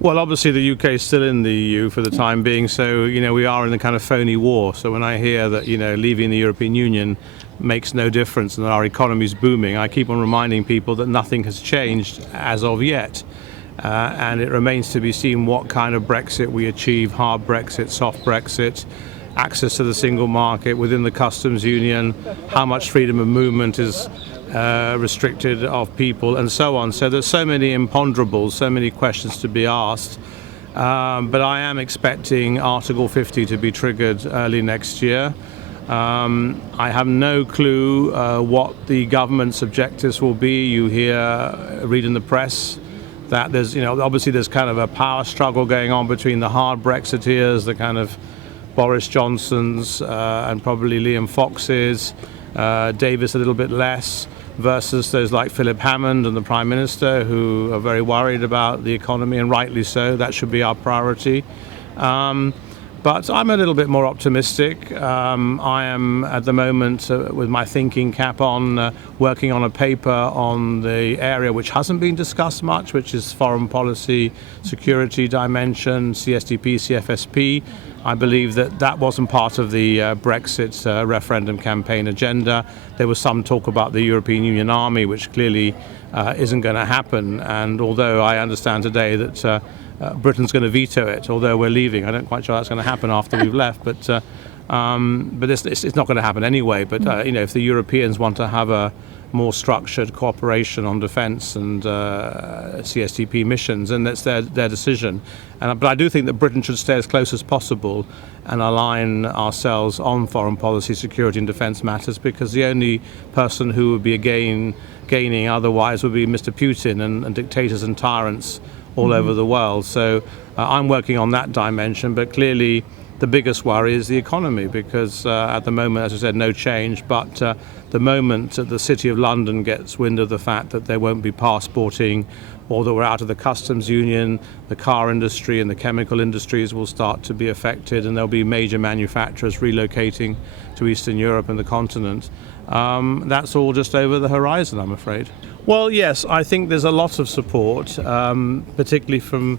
Well, obviously the UK is still in the EU for the time being, so we are in the kind of phony war. So when I hear that leaving the European Union makes no difference and that our economy is booming, I keep on reminding people that nothing has changed as of yet. And it remains to be seen what kind of Brexit we achieve: hard Brexit, soft Brexit, access to the single market within the customs union, how much freedom of movement is restricted of people, and so on. So there's so many imponderables, so many questions to be asked. But I am expecting Article 50 to be triggered early next year. I have no clue what the government's objectives will be. You read in the press that there's, obviously there's kind of a power struggle going on between the hard Brexiteers, the kind of Boris Johnsons and probably Liam Foxes, Davis a little bit less, versus those like Philip Hammond and the Prime Minister, who are very worried about the economy, and rightly so. That should be our priority. But I'm a little bit more optimistic. I am at the moment, with my thinking cap on, working on a paper on the area which hasn't been discussed much, which is foreign policy, security dimension, CSDP, CFSP. I believe that wasn't part of the Brexit referendum campaign agenda. There was some talk about the European Union Army, which clearly isn't going to happen. And although I understand today that Britain's going to veto it, although we're leaving, I don't quite sure that's going to happen after we've left. But it's not going to happen anyway. But if the Europeans want to have a more structured cooperation on defence and CSTP missions, and that's their decision. But I do think that Britain should stay as close as possible and align ourselves on foreign policy, security and defence matters, because the only person who would be gaining otherwise would be Mr. Putin and dictators and tyrants all over the world. So I'm working on that dimension, but clearly the biggest worry is the economy, because at the moment, as I said, no change. But the moment the City of London gets wind of the fact that there won't be passporting, or that we're out of the customs union, the car industry and the chemical industries will start to be affected, and there'll be major manufacturers relocating to Eastern Europe and the continent. That's all just over the horizon, I'm afraid. Well, yes, I think there's a lot of support, particularly from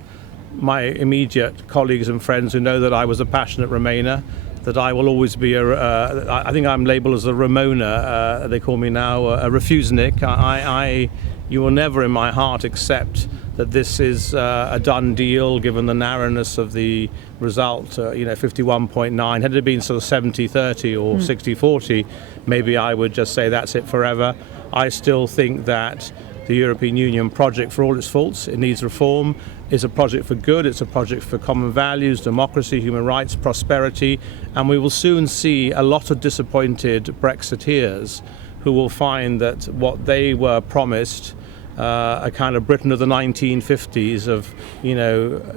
my immediate colleagues and friends who know that I was a passionate Remainer, that I will always be I think I'm labelled as a Ramoner, they call me now a refusenik. You will never in my heart accept that this is a done deal, given the narrowness of the result, 51.9. Had it been sort of 70-30 or 60-40, maybe I would just say that's it forever. I still think that the European Union project, for all its faults, it needs reform, is a project for good. It's a project for common values, democracy, human rights, prosperity, and we will soon see a lot of disappointed Brexiteers who will find that what they were promised, a kind of Britain of the 1950s of,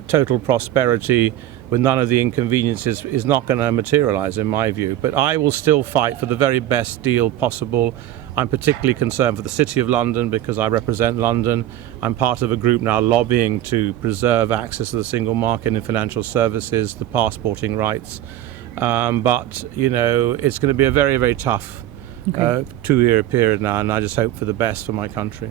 total prosperity with none of the inconveniences, is not going to materialize in my view. But I will still fight for the very best deal possible. I'm particularly concerned for the City of London because I represent London. I'm part of a group now lobbying to preserve access to the single market in financial services, the passporting rights. But, it's going to be a very, very tough 2-year period now, and I just hope for the best for my country.